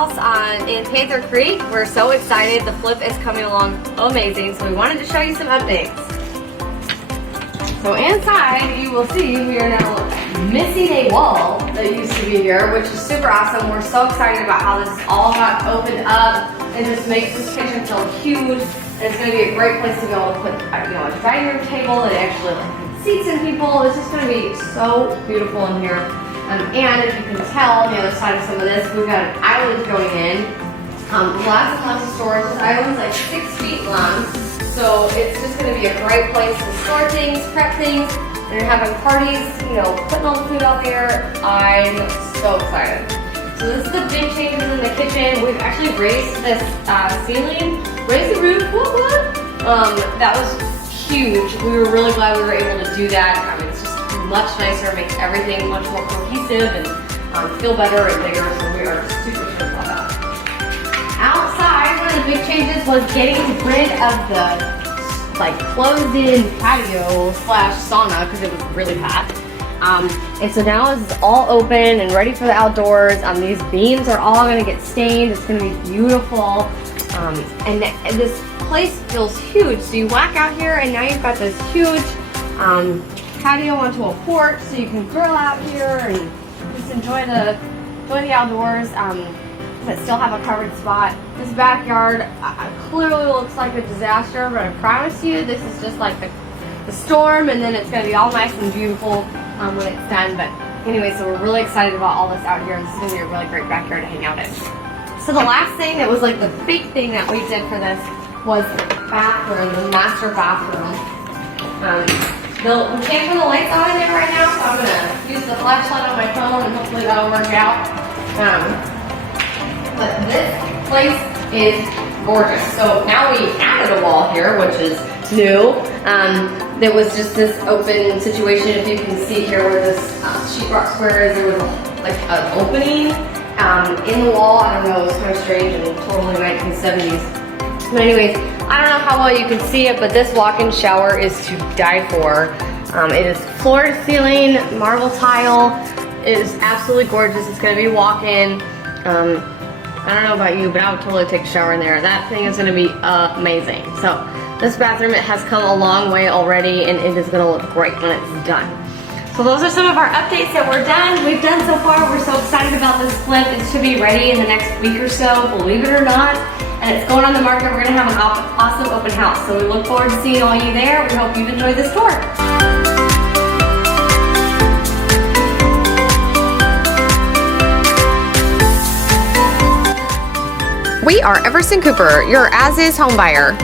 house in Panther Creek. We're so excited. The flip is coming along amazing, so we wanted to show you some updates. So inside, you will see we are now missing a wall that used to be here, which is super awesome. We're so excited about how this all got opened up. It just makes this kitchen feel huge. And it's going to be a great place to be able to put, a dining room table that actually seats in people. It's just going to be so beautiful in here. And if you can tell on the other side of some of this, we've got an island going in. Lots and lots of storage. This island's like 6 feet long. So it's just going to be a great place to store things, prep things. And you're having parties, putting all the food out there. I'm so excited. So this is the big changes in the kitchen. We've actually raised this ceiling, raised the roof, that was huge. We were really glad we were able to do that. It's just much nicer, makes everything much more cohesive and feel better and bigger, so we are super about that. Outside, one of the big changes was getting rid of the closed-in patio / sauna because it was really hot. And so now it's all open and ready for the outdoors. These beams are all going to get stained. It's going to be beautiful. And this place feels huge. So you walk out here and now you've got this huge patio onto a porch, so you can grill out here and just enjoy the outdoors, but still have a covered spot. This backyard clearly looks like a disaster, but I promise you this is just like the storm, and then it's going to be all nice and beautiful when it's done. But anyway, so we're really excited about all this out here. This is going to be a really great backyard to hang out in. So the last thing that was like the big thing that we did for this was the bathroom, the master bathroom. We can't turn the lights on in there right now, so I'm going to use the flashlight on my phone and hopefully that'll work out. But this place is gorgeous. So now we added a wall here, which is new. There was just this open situation, if you can see here where this sheetrock square is, there was like an opening in the wall. I don't know, it was kind of strange and totally 1970s. But anyways, I don't know how well you can see it, but this walk-in shower is to die for. It is floor to ceiling, marble tile. It is absolutely gorgeous. It's going to be walk-in. I don't know about you, but I would totally take a shower in there. That thing is going to be amazing. So this bathroom, it has come a long way already, and it is going to look great when it's done. So those are some of our updates that we've done so far. We're so excited about this flip. It should be ready in the next week or so, believe it or not. And it's going on the market. We're going to have an awesome open house. So we look forward to seeing all you there. We hope you've enjoyed this tour. We are EverSan Cooper, your as-is home buyer.